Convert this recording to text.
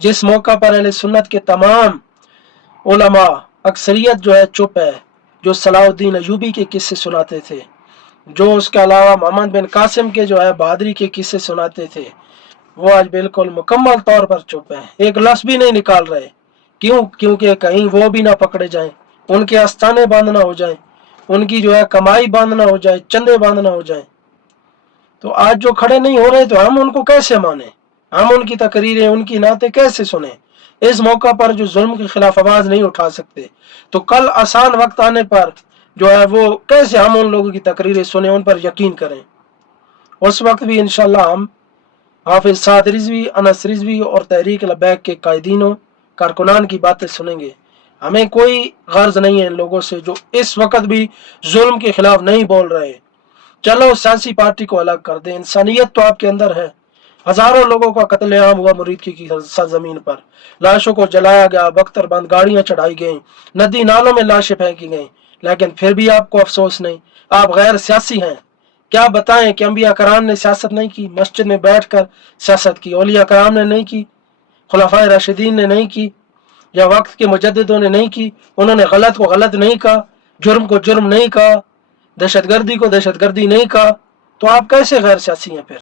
जिस मौका पर अहले सुन्नत के तमाम उलमा अक्सरियत जो है चुप है, जो सलाउद्दीन अयूबी के किस्से सुनाते थे, जो उसके अलावा मोहम्मद बिन कासिम के जो है बहादुरी के किस्से सुनाते थे, वो आज बिल्कुल मुकम्मल तौर पर चुप है, एक लफ्ज़ भी नहीं निकाल रहे। क्यों? क्योंकि कहीं वो भी ना पकड़े जाएं, उनके आस्थाने बंद ना हो जाएं, उनकी जो है कमाई बंद ना हो जाए, चंदे बंद ना हो जाएं। तो आज जो खड़े नहीं हो रहे तो हम उनको कैसे माने, हम उनकी तकरीरें, उनकी नाते कैसे सुने? इस मौका पर जो जुल्म के खिलाफ आवाज नहीं उठा सकते, तो कल आसान वक्त आने पर जो है वो कैसे हम उन लोगों की तकरीरें सुने, उन पर यकीन करें? उस वक्त भी इंशाल्लाह हम हाफिज साद रिजवी, अनस रिजवी और तहरीक लबैक के कायदीनों कारकुनान की बातें सुनेंगे। हमें कोई गर्ज नहीं है इन लोगों से जो इस वक्त भी जुल्म के खिलाफ नहीं बोल रहे। चलो सियासी पार्टी को अलग कर दें, इंसानियत तो आपके अंदर है। हजारों लोगों का कत्लेआम हुआ मुरीद की सरजमीन पर, लाशों को जलाया गया, बख्तरबंद गाड़ियां चढ़ाई गई, नदी नालों में लाशें फेंकी गई, लेकिन फिर भी आपको अफसोस नहीं। आप गैर सियासी हैं। क्या बताएं कि अंबिया कराम ने सियासत नहीं की, मस्जिद में बैठकर सियासत की, औलिया कराम ने नहीं की, खुलफाए राशिदीन ने नहीं की, या वक्त के मुजद्दिदों ने नहीं की। उन्होंने गलत को गलत नहीं कहा, जुर्म को जुर्म नहीं कहा, दहशतगर्दी को दहशतगर्दी नहीं कहा। तो आप कैसे गैर सियासी हैं फिर?